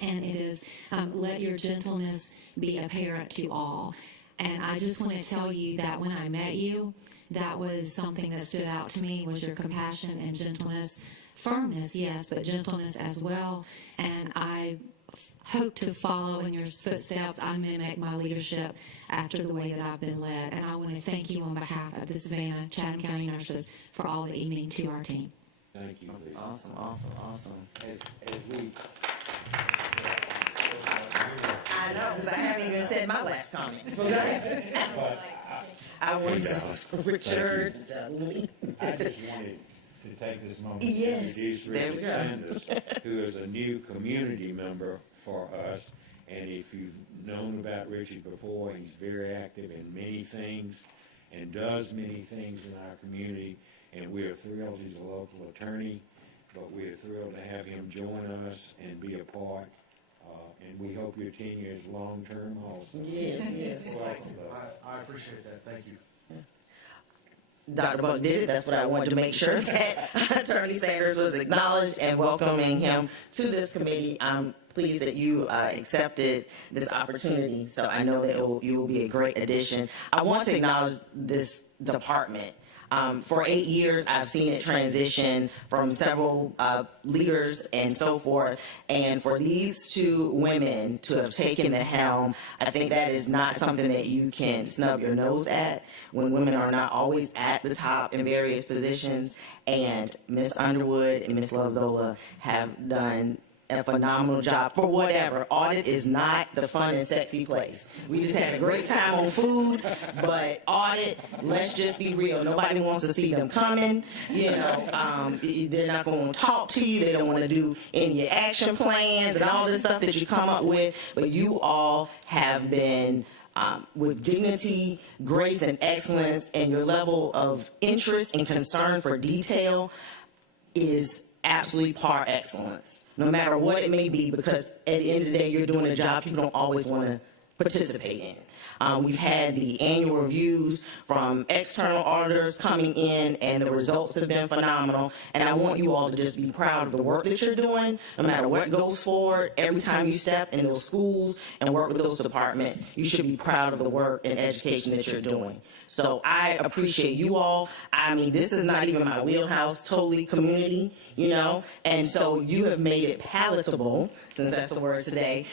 and it is, let your gentleness be apparent to all. And I just want to tell you that when I met you, that was something that stood out to me, was your compassion and gentleness. Firmness, yes, but gentleness as well. And I hope to follow in your footsteps. I mimic my leadership after the way that I've been led. And I want to thank you on behalf of the Savannah, Chatham County nurses for all that you mean to our team. Thank you, Lisa. Awesome, awesome, awesome. As we, I know, because I haven't even said my last comment. I want to Richard. I just wanted to take this moment to Yes, introduce there we Richard go. Sanders, who is a new community member for us. And if you've known about Richard before, he's very active in many things and does many things in our community. And we're thrilled he's a local attorney, but we're thrilled to have him join us and be a part. And we hope your tenure is long-term also. Yes, yes. Welcome, though. I appreciate that. Thank you. Dr. Buck did it. That's what I wanted to make sure that Attorney Sanders was acknowledged and welcoming him to this committee. I'm pleased that you accepted this opportunity. So I know that you will be a great addition. I want to acknowledge this department. For 8 years, I've seen it transition from several leaders and so forth. And for these two women to have taken the helm, I think that is not something that you can snub your nose at when women are not always at the top in various positions. And Ms. Underwood and Ms. Lozola have done a phenomenal job for whatever. Audit is not the fun and sexy place. We just had a great time on food, but audit, let's just be real. Nobody wants to see them coming. You know, they're not going to talk to you. They don't want to do any action plans and all this stuff that you come up with. But you all have been with dignity, grace, and excellence, and your level of interest and concern for detail is absolutely par excellence, no matter what it may be, because at the end of the day, you're doing a job people don't always want to participate in. We've had the annual reviews from external auditors coming in, and the results have been phenomenal. And I want you all to just be proud of the work that you're doing, no matter what goes forward. Every time you step in those schools and work with those departments, you should be proud of the work and education that you're doing. So I appreciate you all. I mean, this is not even my wheelhouse, totally community, you know, and so you have made it palatable, since that's the word today,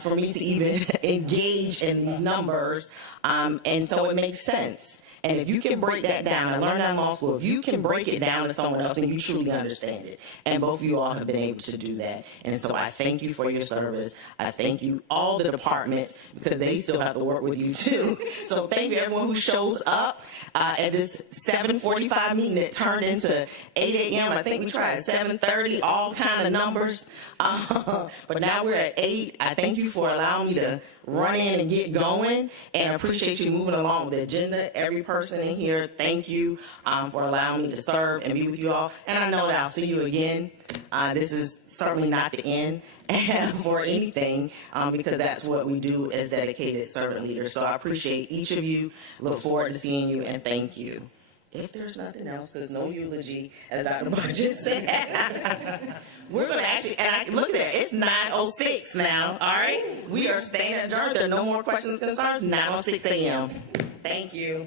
for me to even engage in these numbers, and so it makes sense. And if you can break that down, I learned that in law school, if you can break it down to someone else, then you truly understand it. And both of you all have been able to do that. And so I thank you for your service. I thank you, all the departments, because they still have to work with you too. So thank you everyone who shows up at this 7:45 meeting that turned into 8 a.m. I think we tried 7:30, all kind of numbers. But now we're at 8. I thank you for allowing me to run in and get going, and I appreciate you moving along with the agenda. Every person in here, thank you for allowing me to serve and be with you all. And I know that I'll see you again. This is certainly not the end for anything, because that's what we do as dedicated servant leaders. So I appreciate each of you, look forward to seeing you, and thank you. If there's nothing else, because no eulogy, as Dr. Buck just said, we're going to actually, and look at that, it's 9:06 now, all right? We are staying adjourned. There are no more questions and concerns. 9:06 a.m. Thank you.